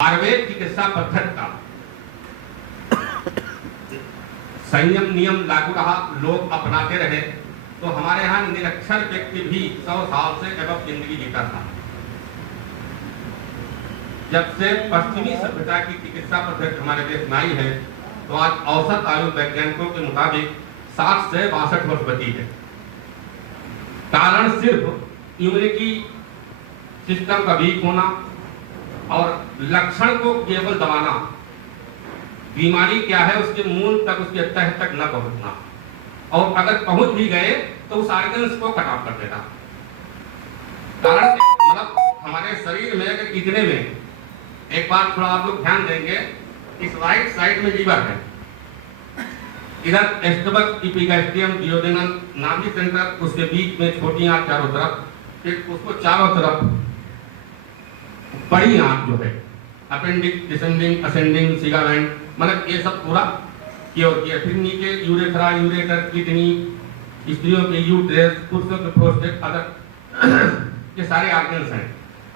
आयुर्वेद चिकित्सा पद्धति का संयम नियम लागू रहा, लोग अपनाते रहे, तो हमारे यहाँ निरक्षर व्यक्ति भी 100 साल से एवं जिंदगी जीता था। जब से पश्चिमी सभ्यता की चिकित्सा पद्धति हमारे देश में आई है, तो आज औसत आयु वैज्ञानिकों के मुताबिक 60 से 62 वर्ष बची है। कारण सिर्फ इम्यूनिटी सिस्टम का वीक होना और लक्षण को केवल दबाना, बीमारी क्या है उसके मूल तक, उसके तह तक न पहुंचना, और अगर पहुंच भी गए तो उस ऑर्गन्स को कट ऑफ कर देना। कारण मतलब हमारे शरीर में अगर इतने में एक बार थोड़ा आप लोग ध्यान देंगे, इस राइट साइड में लीवर है, इधर एस्टोमक, एपिगैस्ट्रियम, डियोडेनम, नाभि सेंटर, उसके बीच में छोटी आंत चारों तरफ, फिर उसको चारों तरफ बड़ी आंत जो है, अपेंडिक्स, डिसेंडिंग, असेंडिंग, सिगामेंट, मतलब ये सब पूरा किया। फिर नीचे यूरेथ्रा, यूरेटर, किडनी, स्त्रियों के यूट्रस, पुरुषों के प्रोस्टेट, अदर ये सारे ऑर्गन्स हैं।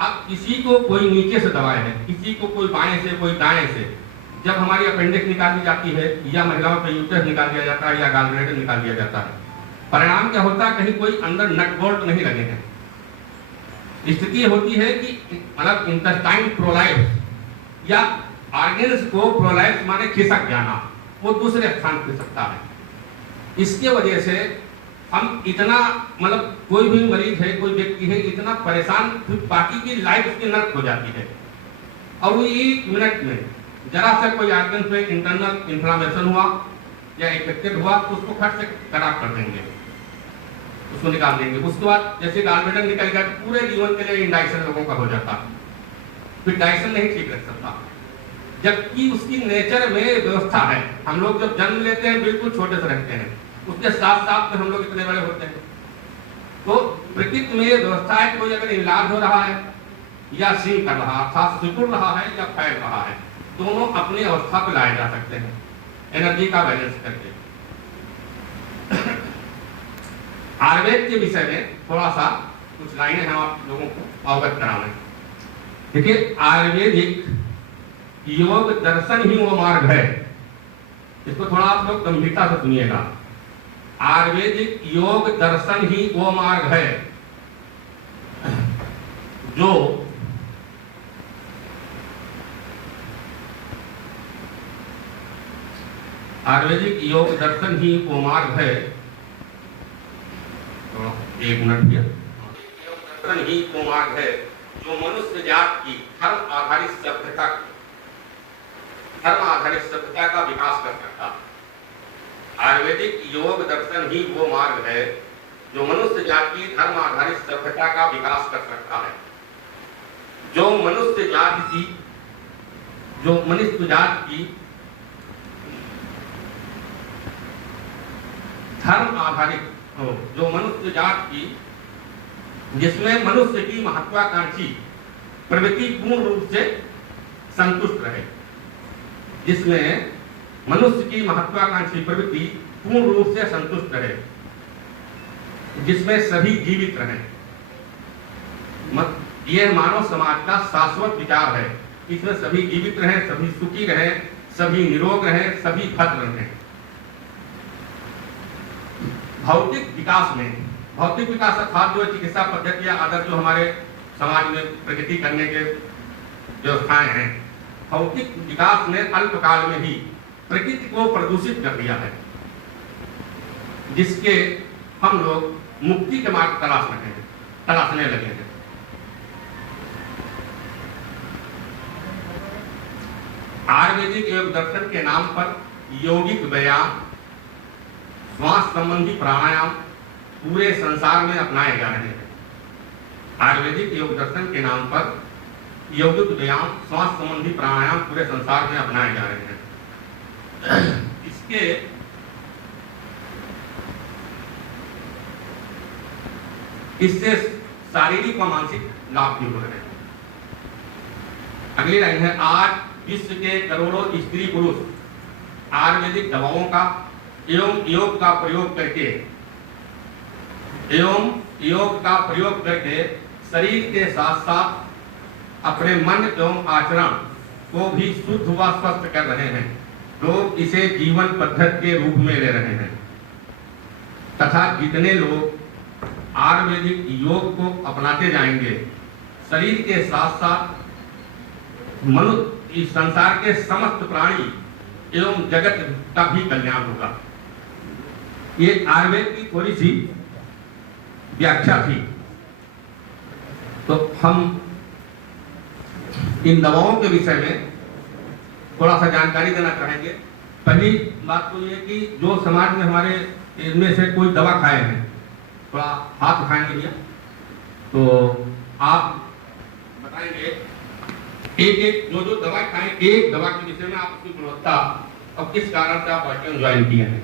अब किसी को कोई नीचे से दबाए है, किसी को कोई बाएं से, कोई दाएं से। जब हमारी अपेंडिक्स निकाल दी जाती है या महिलाओं का यूट्रस निकाल दिया जाता है या गॉलब्लैडर निकाल दिया जाता है, परिणाम क्या होता है? कहीं कोई अंदर नट बोल्ट नहीं लगे हैं। स्थिति होती है कि मतलब इंटेस्टाइन प्रोलैप्स या ऑर्गन्स को प्रोलैप्स माने खिसक जाना, वो दूसरे स्थान खिसकता है। इसके वजह से हम इतना मतलब कोई भी मरीज है, कोई व्यक्ति है, इतना परेशान, फिर बाकी की लाइफ उसकी नर्क हो जाती है। और वो 1 मिनट में जरा सा कोई ऑर्गन पे इंटरनल इन्फ्लामेशन हुआ या इन्फेक्टेड हुआ तो उसको खट से खराब कर देंगे, उसको निकाल देंगे। उसके बाद जैसे गॉलब्लैडर निकल गया तो पूरे जीवन के लिए इंडाइशन लोगों का हो जाता, फिर डाइजेशन नहीं ठीक रख सकता। जबकि उसकी नेचर में व्यवस्था है। हम लोग जब जन्म लेते हैं बिल्कुल छोटे से रहते हैं, उसके साथ साथ में हम लोग इतने बड़े होते हैं। तो प्रकृति में व्यवस्था है, कोई अगर इलाज हो रहा है या सिंक कर रहा, अर्थात सिकुड़ रहा है या फैल रहा है, दोनों अपनी अवस्था पर लाए जा सकते हैं एनर्जी का बैलेंस करके। आयुर्वेद के विषय में थोड़ा सा कुछ लाइनें हम आप लोगों को अवगत कराना। देखिए, आयुर्वेदिक योग दर्शन ही वो मार्ग है, इसको थोड़ा आप लोग गंभीरता से सुनिएगा। आयुर्वेदिक योग दर्शन ही वो मार्ग है जो आयुर्वेदिक योग दर्शन ही वो मार्ग है। तो 1 मिनट भैया। योग दर्शन ही वो मार्ग है जो मनुष्य जात की धर्म आधारित सभ्यता का विकास कर सकता है। आयुर्वेदिक योग दर्शन ही वो मार्ग है जो मनुष्य जात की धर्म आधारित सभ्यता का विकास कर सकता है। जो मनुष्य जात की धर्म आधारित जो मनुष्य जात की, जिसमें मनुष्य की महत्वाकांक्षी प्रवृत्ति पूर्ण रूप से संतुष्ट रहे, जिसमें मनुष्य की महत्वाकांक्षी प्रवृत्ति पूर्ण रूप से संतुष्ट रहे, जिसमें सभी जीवित रहें। यह मानव समाज का शाश्वत विचार है। इसमें सभी जीवित रहें, सभी सुखी रहें, सभी निरोग रहें, सभी भद्र रहें। भौतिक विकास अर्थात जो चिकित्सा पद्धति या अदर जो हमारे समाज में प्रगति करने के व्यवस्थाएं हैं, भौतिक विकास ने अल्पकाल में ही प्रकृति को प्रदूषित कर दिया है, जिसके हम लोग मुक्ति के मार्ग तलाशने लगे हैं। आयुर्वेदिक योग दर्शन के नाम पर यौगिक व्यायाम, श्वास संबंधी प्राणायाम पूरे संसार में अपनाए जा रहे हैं। आयुर्वेदिक योग दर्शन के नाम पर यौगिक व्यायाम, श्वास संबंधी प्राणायाम पूरे संसार में अपनाए जा रहे हैं। इससे शारीरिक व मानसिक लाभ भी हो रहे हैं। अगली लाइन है, आज विश्व के करोड़ों स्त्री पुरुष आयुर्वेदिक दवाओं का एवं योग का प्रयोग करके शरीर के साथ साथ अपने मन एवं आचरण को भी शुद्ध व स्वस्थ कर रहे हैं। लोग इसे जीवन पद्धति के रूप में ले रहे हैं तथा जितने लोग आयुर्वेदिक योग को अपनाते जाएंगे, शरीर के साथ साथ मनुष्य, इस संसार के समस्त प्राणी एवं जगत का भी कल्याण होगा। ये आयुर्वेद की थोड़ी सी व्याख्या थी। तो हम इन दवाओं के विषय में थोड़ा सा जानकारी देना चाहेंगे। पहली बात तो ये कि जो समाज में हमारे इनमें से कोई दवा खाए हैं, थोड़ा हाथ उठाएंगे भैया, तो आप बताएंगे एक एक जो दवा खाएं, एक दवा के विषय में आप उसकी गुणवत्ता और किस कारण से आप पाठ्यक्रम ज्वाइन किए हैं।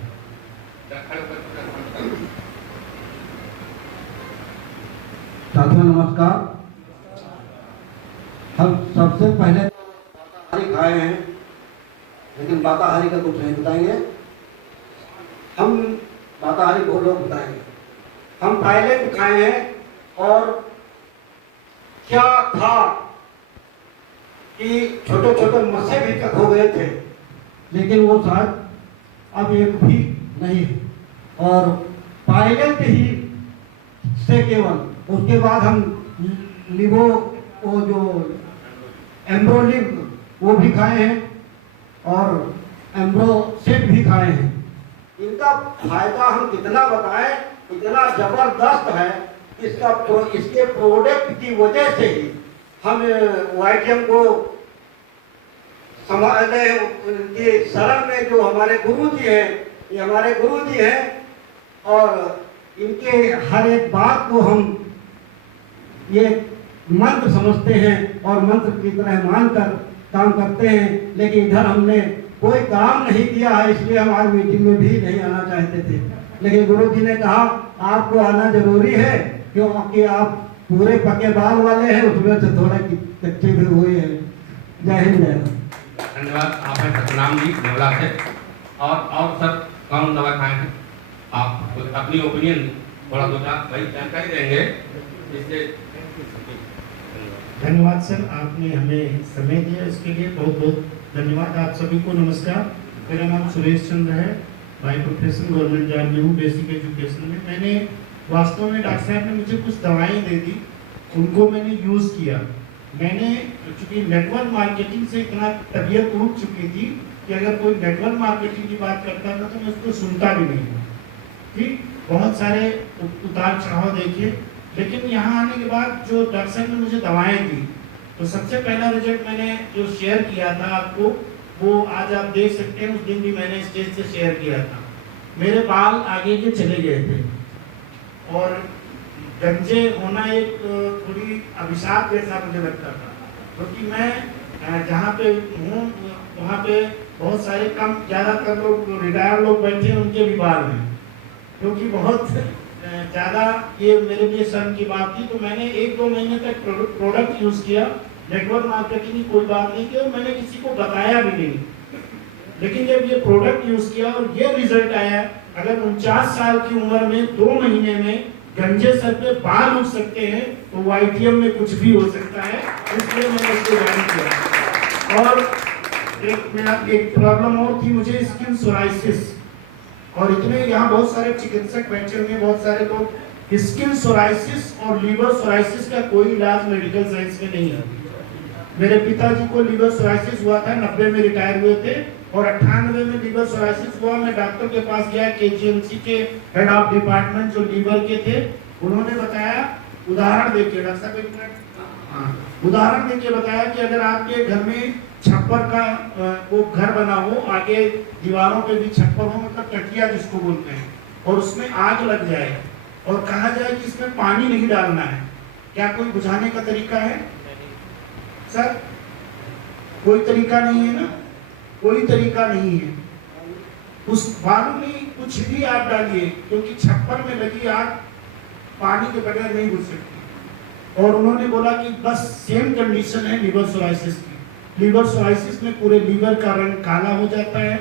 साथियों नमस्कार। हम सबसे पहले बाताहारी खाए हैं, लेकिन बाताहारी का कुछ नहीं बताएंगे। हम बाताहारी को लोग बताएंगे। हम टाइलेंट खाए हैं और क्या था कि छोटे छोटे मस्से भी तक हो गए थे, लेकिन वो शायद अब एक भी नहीं है। और पायलेट ही से केवल उसके बाद हम लिवो वो जो एम्ब्रोलिव वो भी खाए हैं और एम्ब्रोसेट भी खाए हैं। इनका फायदा हम कितना बताएं, इतना जबरदस्त है। इसके प्रोडक्ट की वजह से ही हम वाइटियम को समझने के शरण में जो हमारे गुरु जी हैं, ये हमारे गुरु जी हैं और इनके हर एक बात को हम ये मंत्र समझते हैं और मंत्र की तरह मानकर काम करते हैं। लेकिन इधर हमने कोई काम नहीं किया है, इसलिए हम आज मीटिंग में भी नहीं आना चाहते थे, लेकिन गुरु जी ने कहा आपको आना जरूरी है, क्योंकि आप पूरे पके बाल वाले हैं, उसमें से थोड़ा कच्चे भी हुए हैं। जय हिंद जय भारत। धन्यवाद। आप हैं सतनाम जी नेवला से। और सर कौन दवा खाए हैं? आप अपनी ओपिनियन थोड़ा दो चार भाई जानकारी देंगे इससे। धन्यवाद सर, आपने हमें समय दिया, इसके लिए बहुत बहुत धन्यवाद। आप सभी को नमस्कार। मेरा नाम सुरेश चंद्र है, बाय प्रोफेशन गवर्नमेंट जॉब में हूँ, बेसिक एजुकेशन में। मैंने वास्तव में डॉक्टर साहब ने मुझे कुछ दवाएं दे दी, उनको मैंने यूज़ किया। मैंने चूँकि नेटवर्क मार्केटिंग से इतना तबीयत उठ चुकी थी कि अगर कोई नेटवर्क मार्केटिंग की बात करता था तो मैं उसको सुनता भी नहीं था। ठीक, बहुत सारे उतार चढ़ाव देखे, लेकिन यहाँ आने के बाद जो डॉक्टर साहब ने मुझे दवाएं दी, तो सबसे पहला रिजल्ट मैंने जो शेयर किया था आपको, वो आज आप देख सकते हैं। उस दिन भी मैंने स्टेज से शेयर किया था। मेरे बाल आगे के चले गए थे और गंजे होना एक थोड़ी अभिशाप जैसा मुझे लगता था, क्योंकि मैं जहाँ पे हूँ वहाँ पे बहुत सारे कम ज़्यादातर लोग रिटायर लोग बैठे हैं, उनके भी बाल हैं, क्योंकि बहुत ज़्यादा ये मेरे लिए शर्म की बात थी। तो मैंने 1-2 महीने तक प्रोडक्ट यूज़ किया, नेटवर्क मार्केटिंग की कोई बात नहीं की और मैंने किसी को बताया भी नहीं। लेकिन जब ये प्रोडक्ट यूज़ किया और ये रिजल्ट आया, अगर 49 साल की उम्र में 2 महीने में गंजे सर पे बाल उग सकते हैं तो वाईटीएम में कुछ भी हो सकता है, इसलिए मैंने इसको ज्वाइन किया। और एक प्रॉब्लम और थी मुझे, स्किन सोराइसिस। और इतने यहाँ बहुत सारे चिकित्सक बैठे हुए, बहुत सारे लोग। स्किन सोराइसिस और लीवर सोराइसिस का कोई इलाज मेडिकल साइंस में नहीं है। मेरे पिताजी को लीवर सोराइसिस हुआ था, 90 में रिटायर हुए थे और 98 में लीवर सोराइसिस हुआ। मैं डॉक्टर के पास गया, केजीएमसी के हेड ऑफ डिपार्टमेंट जो लीवर के थे, उन्होंने बताया, उदाहरण देके, डॉक्टर साहब एक मिनट, उदाहरण देके बताया कि अगर आपके घर में छप्पर का वो घर बना हो, आगे दीवारों पे भी छप्पर हो, मतलब टटिया जिसको बोलते हैं, और उसमें आग लग जाए और कहा जाए कि इसमें पानी नहीं डालना है, क्या कोई बुझाने का तरीका है सर? कोई तरीका नहीं है ना, कोई तरीका नहीं है। उस बालू में कुछ भी आप डालिए, क्योंकि छप्पर में लगी आग पानी के बगैर नहीं बुझ सकती। और उन्होंने बोला कि बस सेम कंडीशन है लीवर सोराइसिस की। लीवर सोराइसिस में पूरे लीवर का रंग काला हो जाता है,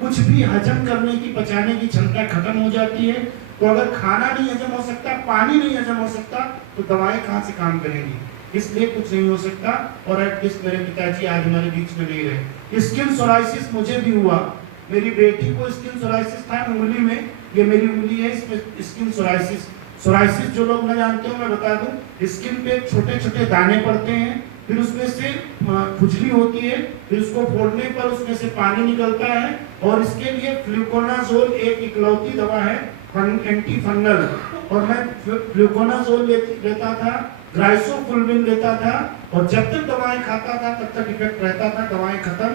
कुछ भी हजम करने की, पचाने की क्षमता खत्म हो जाती है। तो अगर खाना नहीं हजम हो सकता, पानी नहीं हजम हो सकता, तो दवाएं कहाँ से काम करेंगी? इसलिए कुछ नहीं हो सकता। और एटलीस्ट मेरे पिताजी आज हमारे बीच में नहीं रहे। स्किन सोराइसिस मुझे भी हुआ, मेरी बेटी को स्किन सोराइसिस था उंगली में, ये मेरी उंगली है, इसमें स्किन सोराइसिस। सोराइसिस जो लोग न जानते हो मैं बता दूं, स्किन पे छोटे छोटे दाने पड़ते हैं, फिर उसमें से खुजली होती है, फिर उसको फोड़ने पर उसमें से पानी निकलता है, और इसके लिए फ्लूकोनाजोल एक इकलौती दवा है एंटी फंगल, और मैं फ्लूकोनाजोल लेता था, ग्राइसोफुल्विन लेता था, और जब तक दवाएं खाता था तब तक इफेक्ट रहता था, दवाएं खत्म,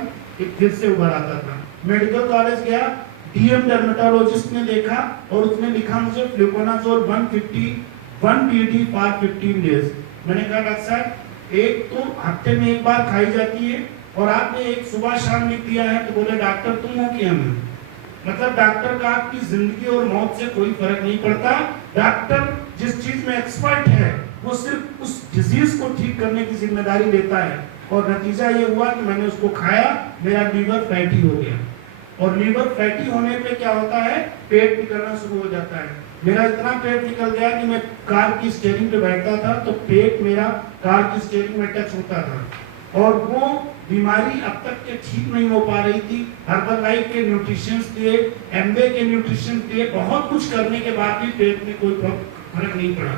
फिर से उभर आता था। मेडिकल कॉलेज गया, डीएम डर्मेटोलॉजिस्ट ने देखा और उसने लिखा मुझे फ्लूकोनाजोल 1 BD फॉर 15 डेज। मैंने कहा डॉक्टर साहब एक तो हफ्ते में एक बार खाई जाती है और आपने एक सुबह शाम लिख दिया है, तो बोले डॉक्टर तुम हो कि हम? मतलब डॉक्टर का आपकी जिंदगी और मौत से कोई फर्क नहीं पड़ता। डॉक्टर जिस चीज में एक्सपर्ट है वो सिर्फ उस डिजीज को ठीक करने की जिम्मेदारी लेता है, और नतीजा ये हुआ कि मैंने उसको खाया, मेरा लीवर फैटी हो गया, और लीवर फैटी होने पे क्या होता है, पेट निकलना शुरू हो जाता है। मेरा इतना पेट निकल गया कि मैं कार की स्टीयरिंग पे बैठता था तो पेट मेरा कार की स्टीयरिंग में टच होता था, और वो बीमारी अब तक के ठीक नहीं हो पा रही थी। हर्बल लाइफ के न्यूट्रिशंस दिए, एमवे के न्यूट्रिशन दिए, बहुत कुछ करने के बाद भी पेट में कोई फर्क नहीं पड़ा,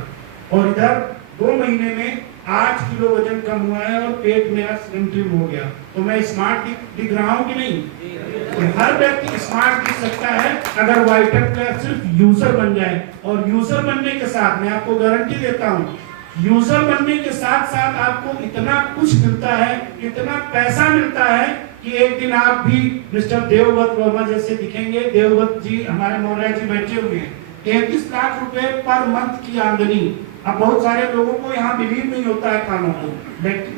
और इधर 2 महीने में 8 किलो वजन कम हुआ है और पेट मेरा स्लिम ट्रिम हो गया। तो मैं स्मार्ट दिख रहा हूँ कि नहीं? हर व्यक्ति स्मार्ट दिख सकता है अगर वाइटल का सिर्फ यूजर बन जाए, और यूजर बनने के साथ मैं आपको गारंटी देता हूँ, यूजर बनने के साथ साथ आपको इतना कुछ मिलता है, इतना पैसा मिलता है कि एक दिन आप भी मिस्टर देवव्रत वर्मा जैसे दिखेंगे। देवव्रत जी हमारे मौर्य जी बैठे हुए हैं, 33 लाख रुपए पर मंथ की आमदनी। अब बहुत सारे लोगों को यहाँ बिलीव नहीं होता है कामों को,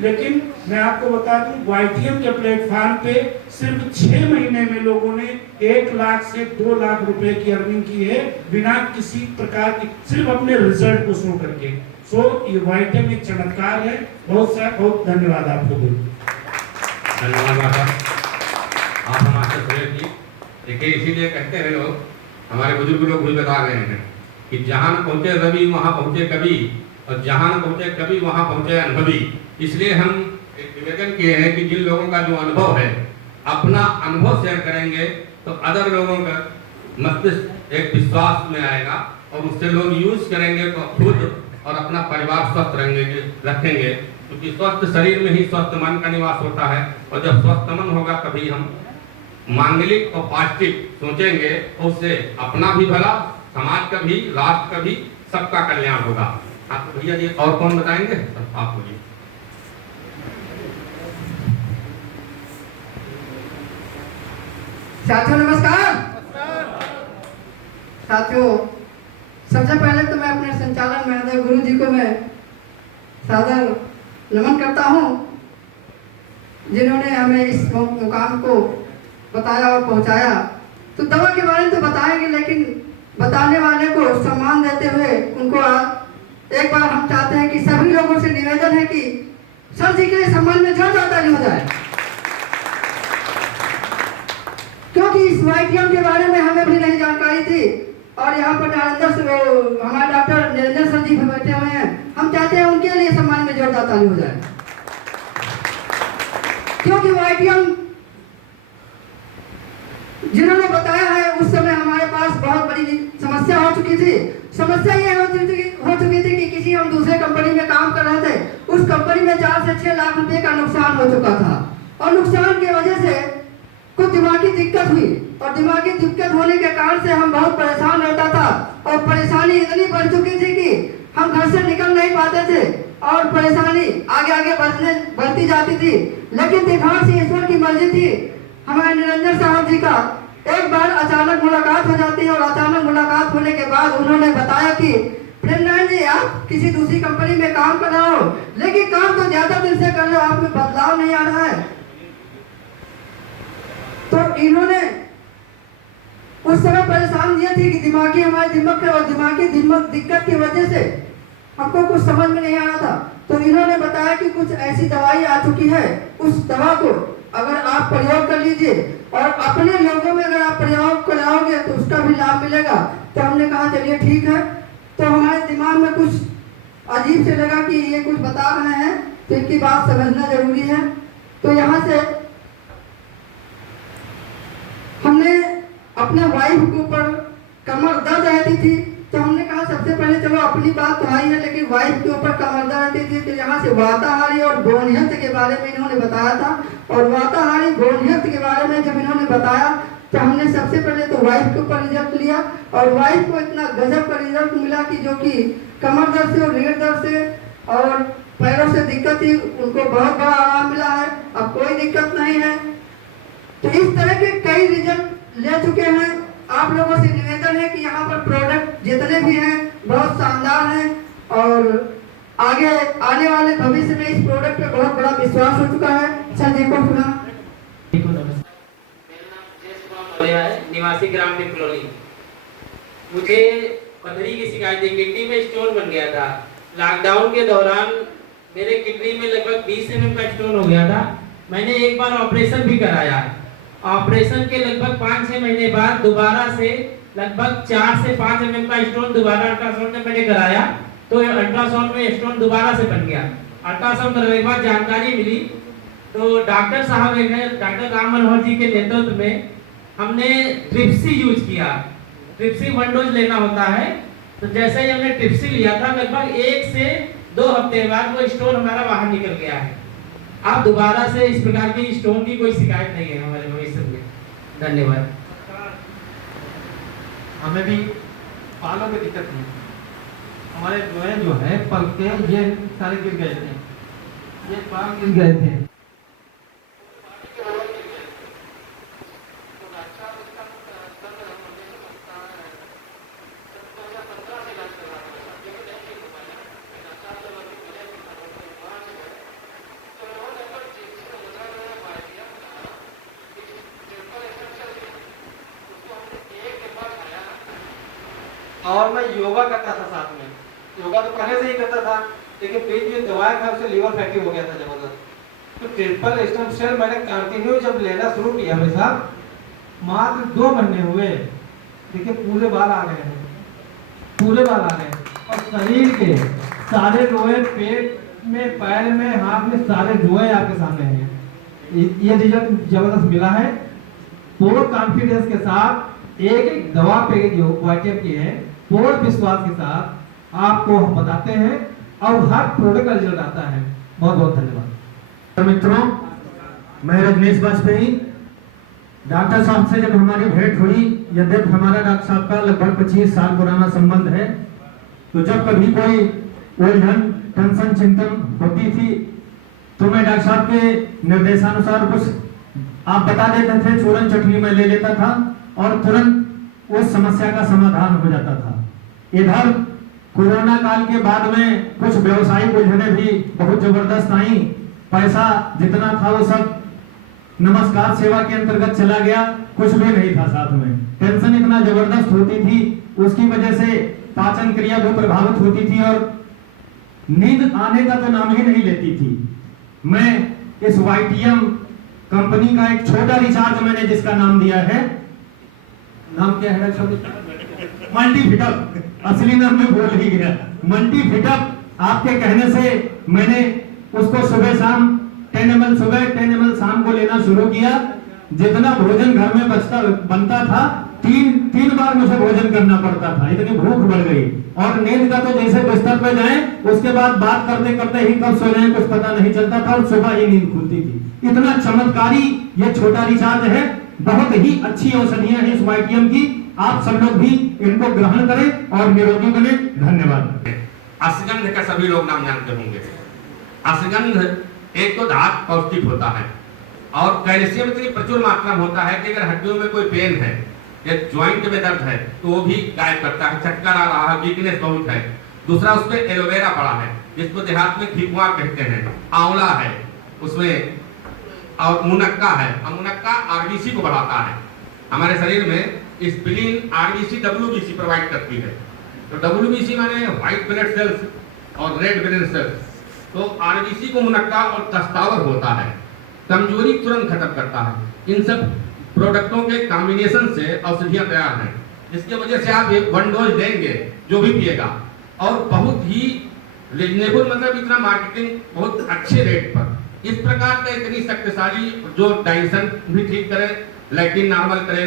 लेकिन मैं आपको बता दूं YTM के प्लेटफॉर्म पे सिर्फ 6 महीने में लोगों ने 1 लाख से 2 लाख रुपए की अर्निंग की है, बिना किसी प्रकार की, सिर्फ अपने रिजल्ट को शो करके। सो ये YTM एक चमत्कार है। बहुत धन्यवाद आपको। धन्यवाद आप हमारे सुरेश जी। देखिए इसीलिए कहते हैं लोग, हमारे बुजुर्ग लोग भी बता रहे हैं कि जहां न पहुंचे रवि वहां पहुंचे कवि, और जहां न पहुंचे कवि वहां पहुंचे अनुभवी। इसलिए हम निवेदन किए हैं कि जिन लोगों का जो अनुभव है, अपना अनुभव शेयर करेंगे तो अदर लोगों का मस्तिष्क एक विश्वास में आएगा, और उससे लोग यूज करेंगे तो खुद और अपना परिवार स्वस्थ रखेंगे, क्योंकि स्वस्थ शरीर में ही स्वस्थ मन का निवास होता है, और जब स्वस्थ मन होगा तभी हम मांगलिक और पॉजिटिव सोचेंगे, तो उससे अपना भी भला, समाज का भी, राष्ट्र का भी, सबका कल्याण होगा। आपको भैया जी और कौन बताएंगे? आप बोलिए। साथियों नमस्कार। साथियों सबसे पहले तो मैं अपने संचालन महोदय गुरु जी को मैं सादर नमन करता हूँ, जिन्होंने हमें इस मुकाम को बताया और पहुँचाया। तो दवा के बारे में तो बताएंगे, लेकिन बताने वाले को सम्मान देते हुए उनको एक बार हम चाहते हैं कि सभी लोगों से निवेदन है कि सर जी के सम्मान में जोरदार ताली हो जाए, क्योंकि इस YTM के बारे में हमें भी नहीं जानकारी थी, और यहाँ पर हमारे डॉक्टर निरंजन सर जी भी बैठे हुए हैं। हम चाहते हैं उनके लिए सम्मान में जोरदार ताली हो जाए, क्योंकि YTM जिन्होंने बताया है उस समय हमारे पास बहुत बड़ी समस्या हो चुकी थी। समस्या ये हो चुकी थी कि किसी हम दूसरे कंपनी में काम कर रहे थे, उस कंपनी में 4 से 6 लाख रुपए का नुकसान हो चुका था, और नुकसान की वजह से कुछ दिमागी दिक्कत हुई, और दिमागी दिक्कत होने के कारण से हम बहुत परेशान रहता था, और परेशानी इतनी बढ़ चुकी थी कि हम घर से निकल नहीं पाते थे, और परेशानी आगे आगे बढ़ती जाती थी। लेकिन दिमाग से ईश्वर की मर्जी थी, हमारे निरंजन साहब जी का एक बार अचानक मुलाकात हो जाती है, और अचानक मुलाकात होने के बाद उन्होंने बताया कि प्रेमनारायण जी आप किसी दूसरी कंपनी में काम कर रहे हो, लेकिन काम तो ज्यादा दिन से कर रहे हो, आप में बदलाव नहीं आ रहा है। तो इन्होंने उस समय परेशान ये थी कि हमारे दिमाग और दिमागी दिक्कत की वजह से हमको कुछ समझ में नहीं आ रहा था। तो इन्होंने बताया कि कुछ ऐसी दवाई आ चुकी है, उस दवा को अगर आप प्रयोग कर लीजिए और अपने लोगों में अगर आप प्रयोग कराओगे तो उसका भी लाभ मिलेगा। तो हमने कहा चलिए ठीक है। तो हमारे दिमाग में कुछ अजीब से लगा कि ये कुछ बता रहे हैं तो इनकी बात समझना जरूरी है। तो यहाँ से हमने अपने वाइफ के ऊपर कमर दर्द रहती थी, तो हमने कहा सबसे पहले चलो अपनी बात तो आई है, लेकिन वाइफ के ऊपर कमर दर्द रहती थी, तो यहाँ से वाताहारी और ब्रोनियत के बारे में इन्होंने बताया था। और वाताहारी ब्रोनियत के बारे में जब इन्होंने बताया तो हमने सबसे पहले तो वाइफ के ऊपर रिजल्ट लिया, और वाइफ को इतना गजब का रिजल्ट मिला कि जो कि कमर दर्द से और रीढ़ दर्द से और पैरों से दिक्कत थी, उनको बहुत बड़ा आराम मिला है, अब कोई दिक्कत नहीं है। तो इस तरह के कई रिजल्ट ले चुके हैं। आप लोगों से निवेदन है कि यहाँ पर प्रोडक्ट जितने भी हैं बहुत शानदार हैं, और आगे आने वाले भविष्य में इस प्रोडक्ट पे बहुत बड़ा विश्वास हो चुका है। सर देखो पुनः निवासी ग्राम पिपलोली। मुझे पथरी की शिकायत थी, किडनी में स्टोन बन गया था। लॉकडाउन के दौरान मेरे किडनी में लगभग 20 mm का स्टोन हो गया था। मैंने एक बार ऑपरेशन भी कराया। ऑपरेशन के लगभग 5-6 महीने बाद दोबारा से लगभग 4 से 5 mm का स्टोन दोबारा अल्ट्रासाउंड में मैंने कराया, तो अल्ट्रासाउंड में स्टोन दोबारा से बन गया। अल्ट्रासाउंड करने के बाद जानकारी मिली, तो डॉक्टर साहब ने, डॉक्टर राम मनोहर जी के नेतृत्व में हमने ट्रिप्सी यूज किया। ट्रिप्सी 1 डोज लेना होता है। तो जैसे ही हमने ट्रिप्सी लिया था, लगभग 1 से 2 हफ्ते बाद वो स्टोन हमारा बाहर निकल गया है। अब दोबारा से इस प्रकार की स्टोन की कोई शिकायत नहीं है हमारे भविष्य में। धन्यवाद। हमें भी पालों में दिक्कत थी, हमारे जो है पल के ये सारे गिर गए थे, ये पाल गिर गए थे। और मैं योगा करता था साथ में, योगा तो पहले से ही करता था, लेकिन पेट जो दवाएं खा उससे लीवर फैटी हो गया था जबरदस्त। तो ट्रिपल स्टेम सेल मैंने कंटिन्यू जब लेना शुरू किया मेरे साथ, मात्र 2 महीने हुए, देखिए पूरे बाल आ गए हैं, पूरे बाल आ गए, और शरीर के सारे रोए, पेट में, पैर में, हाथ में सारे रोए आपके सामने हैं। ये रिजल्ट जबरदस्त मिला है। पूर्ण कॉन्फिडेंस के साथ एक दवा पे जो वाइटम की है, पूर्ण विश्वास के साथ आपको हम बताते हैं, और हर प्रोडक्ट का रिजल्ट आता है। बहुत बहुत धन्यवाद। मित्रों, मैं रजनीश वाजपेयी, डॉक्टर साहब से जब हमारी भेंट हुई, यद्यपि हमारा डॉक्टर साहब का लगभग 25 साल पुराना संबंध है, तो जब कभी कोई उलझन, टेंशन, चिंतन होती थी, तो मैं डॉक्टर साहब के निर्देशानुसार कुछ आप बता देते थे, चूरन चटनी में ले लेता था और तुरंत उस समस्या का समाधान हो जाता था। इधर कोरोना काल के बाद में कुछ व्यवसायिक उलझने भी बहुत जबरदस्त आई। पैसा जितना था वो सब नमस्कार सेवा के अंतर्गत चला गया, कुछ भी नहीं था साथ में। टेंशन इतना जबरदस्त होती थी, उसकी वजह से पाचन क्रिया भी प्रभावित होती थी और नींद आने का तो नाम ही नहीं लेती थी। मैं इस वाईटीएम कंपनी का एक छोटा रिचार्ज मैंने जिसका नाम दिया है, नाम क्या है मल्टीफिटअप, असली नाम में भूल ही गया, मल्टीफिटअप आपके कहने से मैंने उसको सुबह शाम 10 ml सुबह 10 ml शाम को लेना शुरू किया। जितना भोजन घर में बनता था, तीन बार मुझे भोजन करना पड़ता था, इतनी भूख बढ़ गई। और नींद का तो जैसे बिस्तर पे जाएं, उसके बाद बात करते करते ही कब सो जाएं कुछ पता नहीं चलता था, और सुबह ही नींद खुलती थी। इतना चमत्कारी ये छोटा रिचार्ज है, बहुत ही अच्छी औषधियां हैं इस वाईटीएम की। आप सब लोग भी इनको ग्रहण करें और निरोगी बने। धन्यवाद। अश्वगंध का सभी लोग नाम जानते होंगे। अश्वगंध एक तो धात पौष्टिक होता है और कैल्शियम इतनी प्रचुर मात्रा में होता है कि अगर हड्डियों में कोई पेन है या ज्वाइंट में दर्द है तो वो भी गायब करता है। चक्कर आ रहा है, वीकनेस बहुत है। दूसरा उसमें एलोवेरा पड़ा है, जिसको देहात में खिकुआ कहते हैं, आंवला है उसमें, और मुनक्का है। मुनक्का आरबीसी को बढ़ाता है। हमारे शरीर में स्प्लीन आरबीसी डब्ल्यूबीसी प्रोवाइड करती है। तो डब्ल्यूबीसी माने व्हाइट ब्लड सेल्स और रेड ब्लड सेल्स। तो आरबीसी को मुनक्का और तस्तावर होता है, कमजोरी तुरंत खत्म करता है। इन सब प्रोडक्टों के कॉम्बिनेशन से औषधियां तैयार हैं, जिसकी वजह से आप 1 डोज देंगे जो भी पिएगा, और बहुत ही रीजनेबल मतलब इतना मार्केटिंग बहुत अच्छे रेट पर, इस प्रकार का इतनी शक्तिशाली जो डाइजेशन भी ठीक करे, लैट्रिन नॉर्मल करे,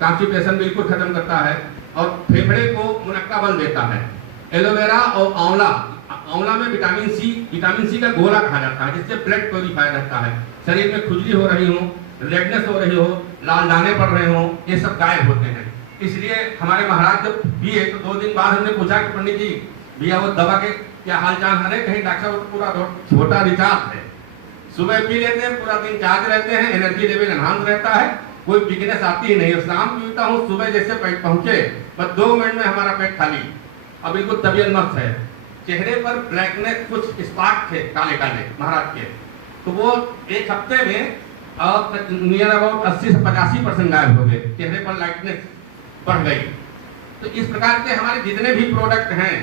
कॉन्स्टिपेशन बिल्कुल खत्म करता है और फेफड़े को मुनक्का बल देता है। एलोवेरा और आंवला, आंवला में विटामिन सी का गोला कहा जाता है, जिससे ब्लड प्योरीफाई रहता है। शरीर में खुजली हो रही हो, रेडनेस हो रही हो, लाल दाने पड़ रहे हो, ये सब गायब होते हैं। इसलिए हमारे महाराज जब पिए तो 2 दिन बाद हमने पूछा कि पंडित जी भैया वो दवा के क्या हाल चाल है? कहीं डॉक्टर वो पूरा छोटा रिचार्ज है, सुबह पी लेते हैं, पूरा दिन चार्ज रहते हैं, एनर्जी लेवल एनहांस रहता है, कोई वीकनेस आती ही नहीं। शाम पीता हूँ, सुबह जैसे पेट पहुंचे बस 2 मिनट में हमारा पेट खाली, अब बिल्कुल तबीयत मस्त है। चेहरे पर ब्लैकनेस, कुछ स्पॉट थे काले काले महाराज के, तो वो 1 हफ्ते में नियर अबाउट 80 से 85% गायब हो गए, चेहरे पर लाइटनेस बढ़ गई। तो इस प्रकार के हमारे जितने भी प्रोडक्ट हैं,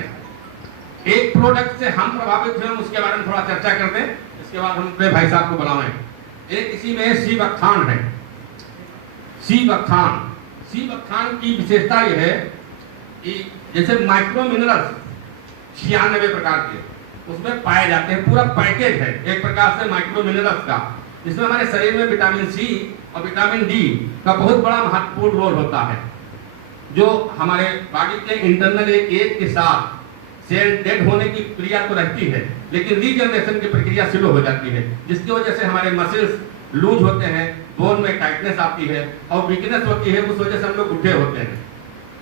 एक प्रोडक्ट से हम प्रभावित हुए, उसके बारे में थोड़ा चर्चा करते हैं, इसके बाद हम अपने भाई साहब को बुलावें। एक इसी में सीबकथान है। सीबकथान की विशेषता यह है कि जैसे माइक्रो मिनरल्स 96 प्रकार के उसमें पाए जाते हैं, पूरा पैकेज है एक प्रकार से माइक्रो मिनरल्स का, जिसमें हमारे शरीर में विटामिन सी और विटामिन डी का बहुत बड़ा महत्वपूर्ण रोल होता है, जो हमारे बॉडी के इंटरनल एज के साथ सेल डेड होने की क्रिया तो रहती है, लेकिन रीजनरेशन की प्रक्रिया स्लो हो जाती है, जिसकी वजह से हमारे मसल्स लूज होते हैं, बोन में टाइटनेस आती है और वीकनेस होती है, उस वजह से हम लोग उठे होते हैं।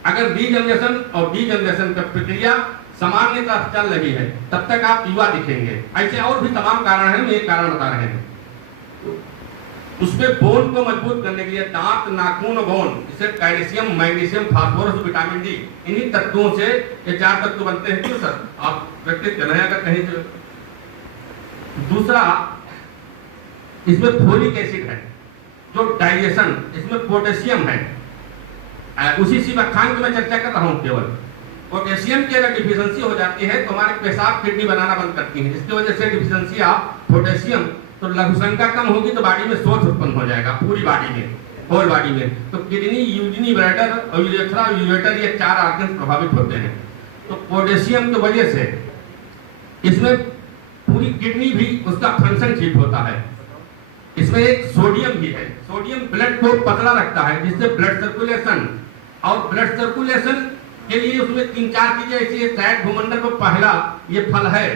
अगर रीजनरेशन और डीजनरेशन का प्रक्रिया सामान्यतः चल रही है तब तक आप युवा दिखेंगे। ऐसे और भी तमाम कारण हैं, मैं एक कारण बता रहे हैं। उसमें बोन को मजबूत करने के लिए दांत, नाखून और बोन, इससे calcium, magnesium, phosphorus, vitamin D, इन्हीं तत्वों से ये 4 तत्व बनते हैं। क्यों सर आप प्रैक्टिस कर रहे हैं अगर कहीं से? दूसरा, इसमें फोलिक एसिड है जो डाइजेशन, इसमें पोटेशियम है। उसी सीबकथान की मैं चर्चा कर रहा हूँ। केवल पोटेशियम की अगर डिफिशियंसी हो जाती है तो हमारे पेशाब किडनी बनाना बंद करती है, जिसकी वजह से डिफिशियंसी ऑफ पोटेशियम, तो लघुशंका कम होगी तो बॉडी में शोथ उत्पन्न हो जाएगा, पूरी बॉडी में, होल बॉडी में। तो किडनी, यूरिनी ब्लैडर और यूरेथ्रा, यूरेटर, ये 4 ऑर्गन्स प्रभावित होते हैं। तो पोटेशियम की वजह से इसमें पूरी किडनी भी उसका फंक्शन ठीक होता है। इसमें एक सोडियम भी है। सोडियम ब्लड को पतला रखता है, जिससे ब्लड सर्कुलेशन, और ब्लड सर्कुलेशन के लिए उसमें 3-4 चीजें ऐसी है। शायद भूमंडल पर पहला ये फल है,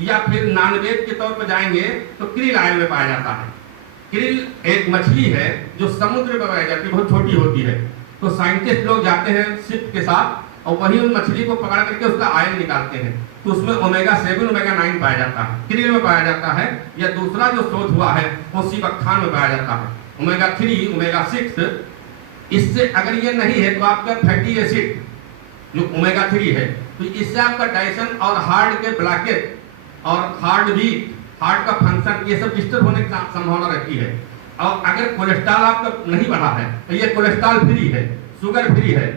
या फिर नॉनवेज के तौर पर जाएंगे तो क्रिल आयल में पाया जाता है। क्रिल एक मछली है जो समुद्र में पाई जाती है, बहुत छोटी होती है। तो साइंटिस्ट लोग जाते हैं शिप के साथ और वही उन मछली को पकड़ करके उसका आयल निकालते हैं, तो उसमें ओमेगा 7, ओमेगा 9 पाया जाता है, क्रिल में पाया जाता है। या दूसरा जो शोध हुआ है वो सीबकथान में पाया जाता है, ओमेगा 3, ओमेगा 6। इससे अगर ये नहीं है तो आपका फैटी एसिड जो ओमेगा 3 है, तो इससे आपका डाइजेशन और हार्ट के ब्लॉकेज और हार्ट बीट, हार्ट का फंक्शन, ये सब डिस्टर्ब होने की संभावना रहती है। और अगर कोलेस्ट्रॉल आपका नहीं बढ़ा है तो ये कोलेस्ट्रॉल फ्री है, शुगर फ्री है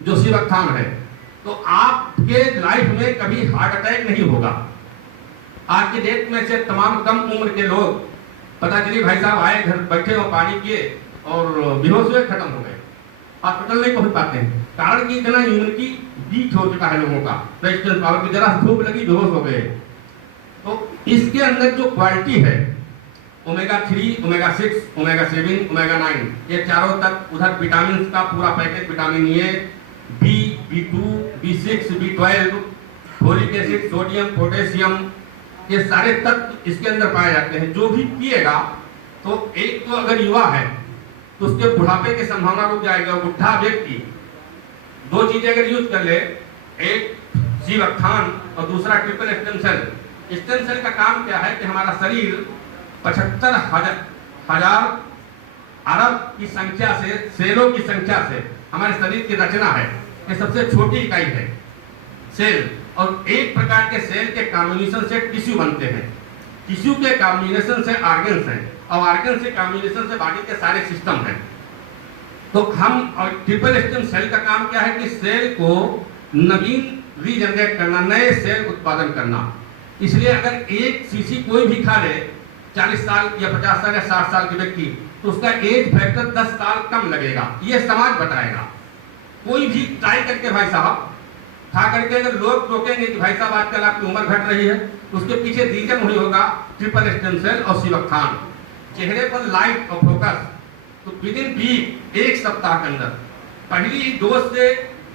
जो सीबकथान है, तो आपके लाइफ में कभी हार्ट अटैक नहीं होगा। आज के डेट में से तमाम कम उम्र के लोग, पता चली भाई साहब आए, घर बैठे और पानी पिए और बेहोश हुए, खत्म हो गए, हॉस्पिटल नहीं पहुंच पाते हैं। कारण कि इतना इम्यूनिटी वीक हो चुका है लोगों का, रेजिस्टेंस पावर की, जरा धूप लगी बेहोश हो गए। तो इसके अंदर जो क्वालिटी है ओमेगा 3, ओमेगा 6, ओमेगा 7, ओमेगा 9, ये चारों तक, उधर विटामिन का पूरा package, vitamin A, B, B2, B6, B12, folic acid, sodium, potassium, ये सारे तत्व इसके अंदर पाए जाते हैं। जो भी पिएगा, तो एक तो अगर युवा है तो उसके बुढ़ापे की संभावना रुक जाएगा। बुढ़ा व्यक्ति 2 चीजें अगर यूज कर ले, एक सीबकथान और दूसरा triple stem cell. Stem cell का काम क्या है कि हमारा शरीर 75,000 अरब की संख्या से, सेलों की संख्या से हमारे शरीर की रचना है। ये सबसे छोटी इकाई है सेल, और एक प्रकार के सेल के कॉम्बिनेशन से टिश्यू बनते हैं, टिश्यू के कॉम्बिनेशन से ऑर्गन्स हैं, और ऑर्गन से कॉम्बिनेशन से बॉडी के सारे सिस्टम हैं। तो हम, और ट्रिपल स्टेम सेल का काम क्या है कि सेल को नवीन रीजनरेट करना, नए सेल उत्पादन करना। इसलिए अगर एक सीसी कोई भी खा ले, 40 साल या 50 साल या 60 साल के व्यक्ति, तो उसका एज फैक्टर 10 साल कम लगेगा, ये समाज बताएगा। कोई भी ट्राई करके भाई साहब खा करके अगर लोग टोकेंगे कि भाई साहब आजकल आपकी उम्र घट रही है, उसके पीछे रीजन वही होगा ट्रिपल स्टेम सेल और शिवकथान। चेहरे पर लाइट और फोकस, तो विद इन वीक, एक सप्ताह के अंदर पहली डोज से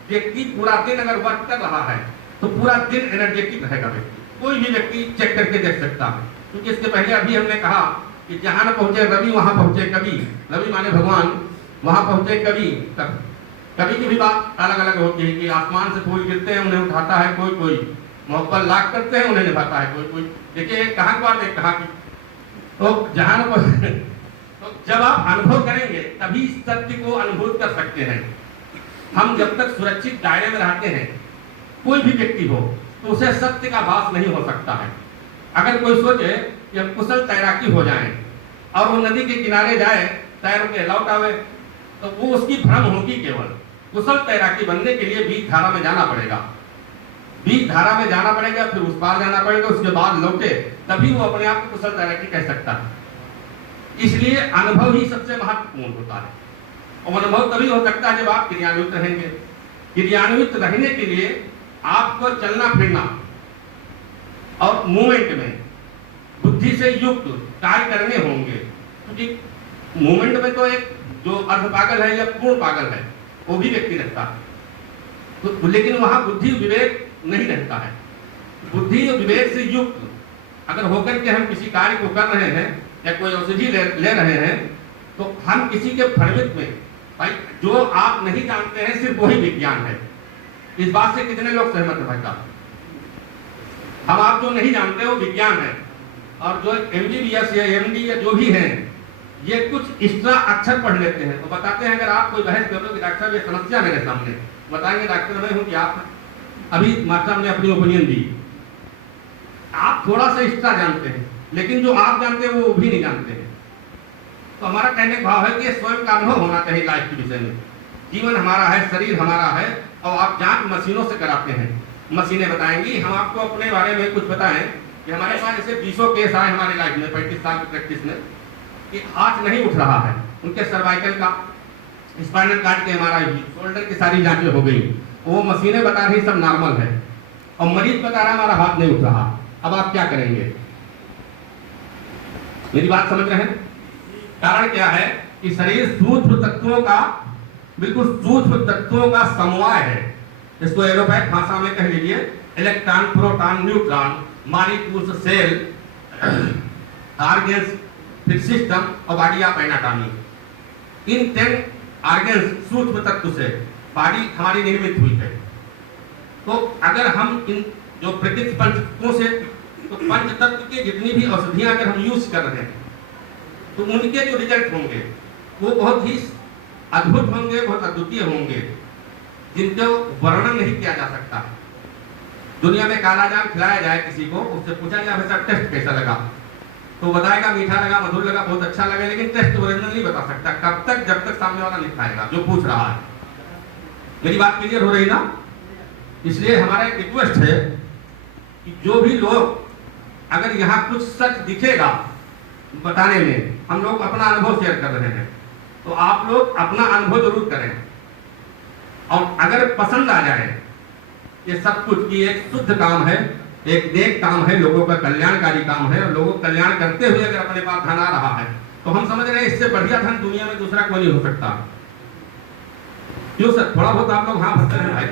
व्यक्ति पूरा दिन अगर वर्क कर रहा है तो पूरा दिन एनर्जेटिक रहेगा व्यक्ति। कोई भी व्यक्ति चेक करके देख सकता है, क्योंकि इसके पहले अभी हमने कहा कि जहां न पहुंचे रवि वहां पहुंचे कवि। रवि माने भगवान, वहां पहुंचे कवि। कवि की भी बात अलग अलग होती है कि आसमान से फूल गिरते हैं, उन्हें उठाता है कोई कोई, मोहब्बत लाख करते हैं, उन्हें निभाता है कोई कोई। देखिए कहाँ की बात है, कहाँ की। तो जहां न तो जब आप अनुभव करेंगे तभी सत्य को अनुभूत कर सकते हैं। हम जब तक सुरक्षित दायरे में रहते हैं, कोई भी व्यक्ति हो, तो उसे सत्य का भास नहीं हो सकता है। अगर कोई सोचे कि हम कुशल तैराकी हो जाएं और वो नदी के किनारे जाए, तैर के लौट आवे, तो वो उसकी भ्रम होगी केवल। कुशल तैराकी बनने के लिए बीच धारा में जाना पड़ेगा, बीच धारा में जाना पड़ेगा, फिर उस पार जाना पड़ेगा, उसके बाद लौटे, तभी वो अपने आप को कुशल तैराकी कह सकता है। इसलिए अनुभव ही सबसे महत्वपूर्ण होता है, और अनुभव तभी हो सकता है जब आप क्रियान्वित रहेंगे। क्रियान्वित रहने के लिए आपको चलना फिरना और मूवमेंट में बुद्धि से युक्त कार्य करने होंगे, क्योंकि मूवमेंट में तो एक जो अर्ध पागल है या पूर्ण पागल है वो भी व्यक्ति रहता है, तो लेकिन वहां बुद्धि विवेक नहीं रहता है। बुद्धि और विवेक से युक्त अगर होकर के हम किसी कार्य को कर रहे हैं या कोई औषधि ले रहे हैं, तो हम किसी के भ्रमित में, भाई जो आप नहीं जानते हैं सिर्फ वही विज्ञान है। इस बात से कितने लोग सहमत है भाई साहब? हम आप जो नहीं जानते वो विज्ञान है, और जो MBBS या MD या जो भी है, ये कुछ एक्स्ट्रा अक्षर पढ़ लेते हैं, तो बताते हैं। अगर आप कोई बहस कर लो कि डॉक्टर साहब ये समस्या मेरे सामने, बताएंगे डॉक्टर मैं हूं कि आप अभी मास्टर ने अपनी ओपिनियन दी। आप थोड़ा सा एक्स्ट्रा जानते हैं, लेकिन जो आप जानते हैं वो भी नहीं जानते हैं। तो हमारा कहने का भाव है कि स्वयं का अनुभव होना चाहिए लाइफ के विषय में। जीवन हमारा है, शरीर हमारा है, और आप जांच मशीनों से कराते हैं, मशीनें बताएंगी। हम आपको अपने बारे में कुछ बताएं कि हमारे पास ऐसे 20 केस आए हमारे लाइफ में 35 साल की प्रैक्टिस में, कि हाथ नहीं उठ रहा है, उनके सर्वाइकल का, स्पाइनल कार्ड के MRI भी, शोल्डर की सारी जांचें हो गई, वो मशीनें बता रही सब नॉर्मल है, और मरीज बता रहा हमारा हाथ नहीं उठ रहा। अब आप क्या करेंगे? मेरी बात समझ रहे हैं? कारण क्या है कि शरीर सूक्ष्म तत्वों का, बिल्कुल सूक्ष्म तत्वों का समवाय है। इसको एलोपैथ भाषा में कह लीजिए electron, proton, neutron, molecules, cell, organs, फिर सिस्टम और बॉडी ऑफ एनाटॉमी। इन 10 ऑर्गन्स सूक्ष्म तत्व से बॉडी हमारी निर्मित हुई है। तो अगर हम इन जो प्रकृति पंचतत्वों से, तो पंच तत्व के जितनी भी औषधियां अगर हम यूज कर रहे हैं, तो उनके जो रिजल्ट होंगे वो बहुत ही अद्भुत होंगे, बहुत अद्वितीय होंगे, जिनको वर्णन नहीं किया जा सकता। दुनिया में काला जाम खिलाया जाए किसी को, उससे पूछा जाए वैसा टेस्ट कैसा लगा, तो बताएगा मीठा लगा, मधुर लगा, बहुत अच्छा लगा, लेकिन टेस्ट ओरिजिनल नहीं बता सकता। कब तक? जब तक सामने वाला नहीं खाएगा जो पूछ रहा है। मेरी बात क्लियर हो रही ना? इसलिए हमारा एक रिक्वेस्ट है कि जो भी लोग, अगर यहाँ कुछ सच दिखेगा बताने में, हम लोग अपना अनुभव शेयर कर रहे हैं, तो आप लोग अपना अनुभव जरूर करें, और अगर पसंद आ जाए ये सब कुछ कि एक शुद्ध काम है, एक नेक काम है, लोगों का कल्याणकारी काम है, और लोगों का कल्याण करते हुए अगर अपने पास धन आ रहा है, तो हम समझ रहे हैं इससे बढ़िया धन दुनिया में दूसरा कोई नहीं हो सकता। क्यों सर? थोड़ा बहुत आप लोग हाँ भरते हैं भाई।